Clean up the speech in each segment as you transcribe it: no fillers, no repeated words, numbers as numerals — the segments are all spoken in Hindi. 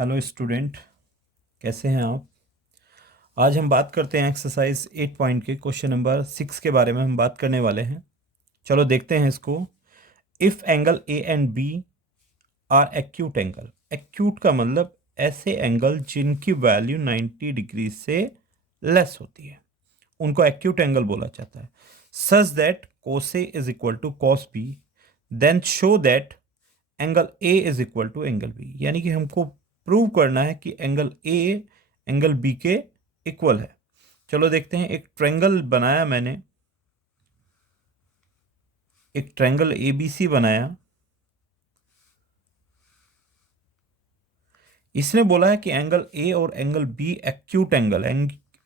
हेलो स्टूडेंट, कैसे हैं आप। आज हम बात करते हैं एक्सरसाइज 8 पॉइंट के क्वेश्चन नंबर 6 के बारे में हम बात करने वाले हैं। चलो देखते हैं इसको। If angle A and B are acute angle. Acute का मतलब ऐसे एंगल जिनकी वैल्यू 90 डिग्री से लेस होती है, उनको एक्यूट एंगल बोला जाता है। Such that cos A is equal to cos B, then show that angle A is equal to angle B. यानी कि हमको प्रूव करना है कि एंगल ए एंगल बी के इक्वल है। चलो देखते हैं। एक ट्रायंगल बनाया मैंने, एक ट्रायंगल ए बी सी बनाया। इसने बोला है कि एंगल ए और angle B acute angle.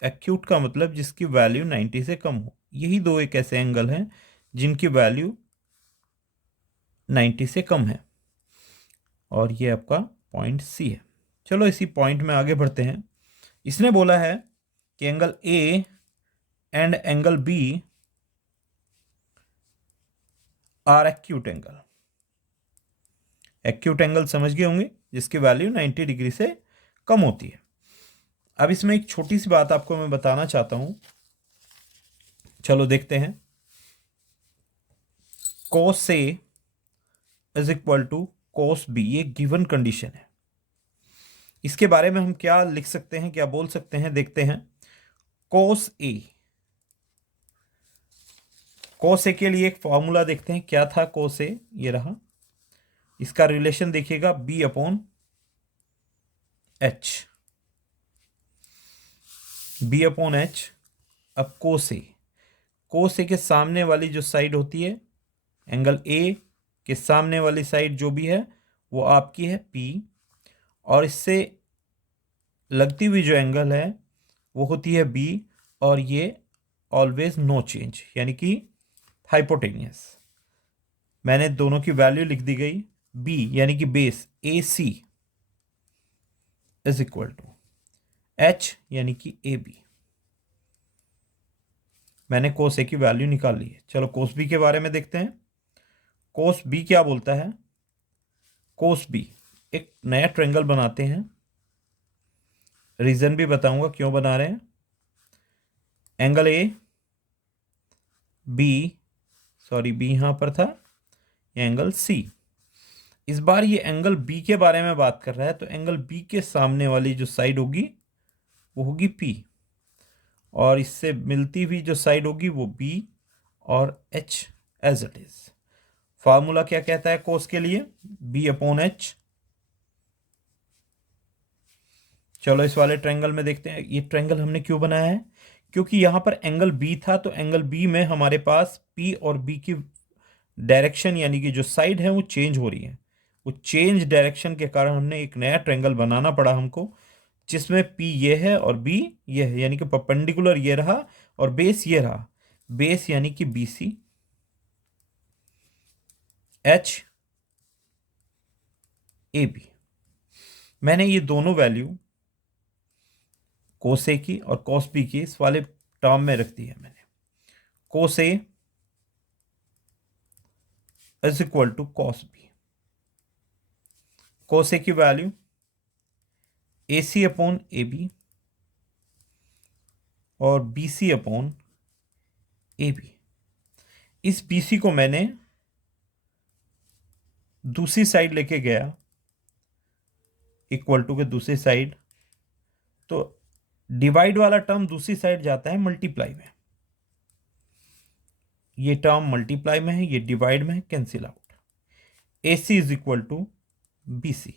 Acute का मतलब जिसकी वैल्यू 90 से कम हो। यही दो एक ऐसे एंगल हैं जिनकी वैल्यू 90 से कम है, और ये आपका पॉइंट सी है। चलो इसी पॉइंट में आगे बढ़ते हैं। इसने बोला है कि angle A and angle B are acute angle. Acute angle समझ गए होंगे, जिसकी वैल्यू 90 डिग्री से कम होती है। अब इसमें एक छोटी सी बात आपको मैं बताना चाहता हूं। चलो देखते हैं। cos A is equal to cos B, ये गिवन कंडीशन है। इसके बारे में हम क्या लिख सकते हैं, क्या बोल सकते हैं, देखते हैं। cos A, cos A के लिए एक फॉर्मूला देखते हैं। क्या था cos A, ये रहा। इसका रिलेशन देखिएगा B upon H, B upon H। अब cos A के सामने वाली जो साइड होती है, एंगल ए के सामने वाली साइड जो भी है वो आपकी है P, और इससे लगती हुई जो एंगल है वो होती है B, और ये ऑलवेज नो चेंज, यानी कि हाइपोटेनियस। मैंने दोनों की वैल्यू लिख दी गई। B यानी कि base AC is equal to H यानी कि AB। मैंने कोस ए की वैल्यू निकाल ली है। चलो कोस बी के बारे में देखते हैं। कोस बी क्या बोलता है। कोस बी, एक नया ट्रायंगल बनाते हैं। रीजन भी बताऊंगा क्यों बना रहे हैं। Angle A B, sorry B यहां पर था, ये एंगल सी। इस बार ये एंगल बी के बारे में बात कर रहा है, तो एंगल बी के सामने वाली जो साइड होगी वो होगी पी, और इससे मिलती हुई जो साइड होगी वो बी और H as it is. Formula क्या कहता है कोस के लिए, बी अपॉन एच। चलो इस वाले ट्रायंगल में देखते हैं। ये ट्रायंगल हमने क्यों बनाया है, क्योंकि यहां पर एंगल बी था, तो एंगल बी में हमारे पास पी और बी की डायरेक्शन यानी कि जो साइड है वो चेंज हो रही है। वो चेंज डायरेक्शन के कारण हमने एक नया ट्रायंगल बनाना पड़ा हमको, जिसमें पी ये है और बी ये है, यानी कि परपेंडिकुलर ये रहा और बेस ये रहा। बेस यानी कि B C, H A B. मैंने ये दोनों वैल्यू कोस ए की और कोस बी की इस वाले टर्म में रख दी है मैंने। Cos A is equal to cos B. Cos A की value A C upon A B और B C upon A B. इस बी सी को मैंने दूसरी साइड लेके गया, इक्वल टू के दूसरी साइड, तो डिवाइड वाला टर्म दूसरी साइड जाता है मल्टीप्लाई में। ये टर्म मल्टीप्लाई में है, ये डिवाइड में है, cancel out. A C is equal to B C.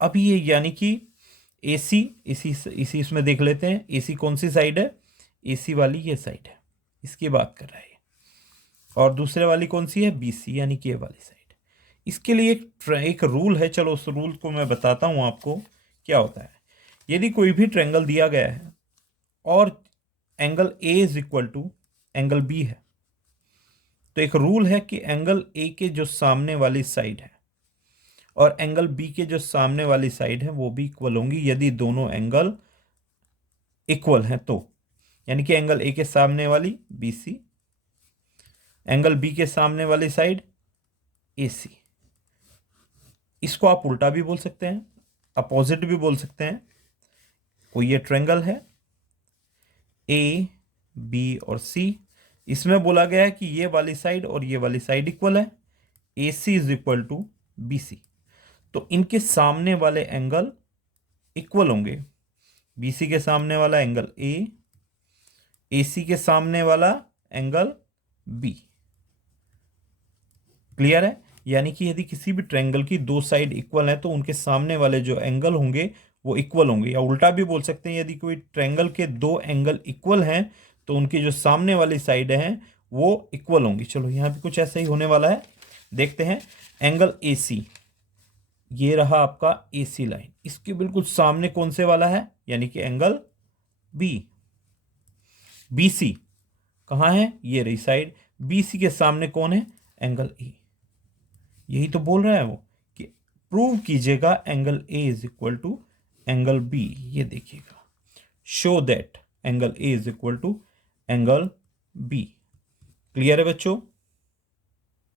अब ये यानी कि ए सी, इसी इसमें देख लेते हैं। ए सी कौन सी साइड है, ए सी वाली ये साइड है, इसकी बात कर रहा है। और दूसरे वाली कौन सी है, बी सी, यानी कि ये वाली साइड। इसके लिए एक रूल है। चलो उस रूल को मैं बताता हूं आपको क्या होता है। यदि कोई भी ट्रायंगल दिया गया है और angle A is equal to angle B है, तो एक रूल है कि एंगल ए के जो सामने वाली साइड है और एंगल बी के जो सामने वाली साइड है वो भी इक्वल होंगी, यदि दोनों एंगल इक्वल हैं तो। यानी कि एंगल ए के सामने वाली बी सी, एंगल बी के सामने वाली साइड ए सी। इसको आप उल्टा भी बोल सकते हैं, अपोजिट भी बोल सकते हैं। कोई ये ट्रायंगल है ए बी और सी, इसमें बोला गया है कि ये वाली साइड और ये वाली साइड इक्वल है, A C is equal to B C. तो इनके सामने वाले एंगल इक्वल होंगे। बीसी के सामने वाला एंगल ए, एसी के सामने वाला एंगल बी। क्लियर है? यानी कि यदि किसी भी ट्रायंगल की दो साइड इक्वल है तो उनके सामने वाले जो एंगल होंगे वो इक्वल होंगे। या उल्टा भी बोल सकते हैं, यदि कोई ट्रायंगल के दो एंगल इक्वल हैं तो उनकी जो सामने वाली साइड हैं वो इक्वल होंगी। चलो यहां भी कुछ ऐसा ही होने वाला है, देखते हैं। एंगल ए सी, ये रहा आपका ए सी लाइन, इसके बिल्कुल सामने कौन से वाला है, यानी कि एंगल बी। बी सी कहाँ है, ये रही साइड। बी सी के सामने कौन है, एंगल ए। यही तो बोल रहा है वो कि प्रूव कीजिएगा angle A is equal to angle B. ये देखिएगा, show that angle A is equal to angle B. Clear है बच्चों?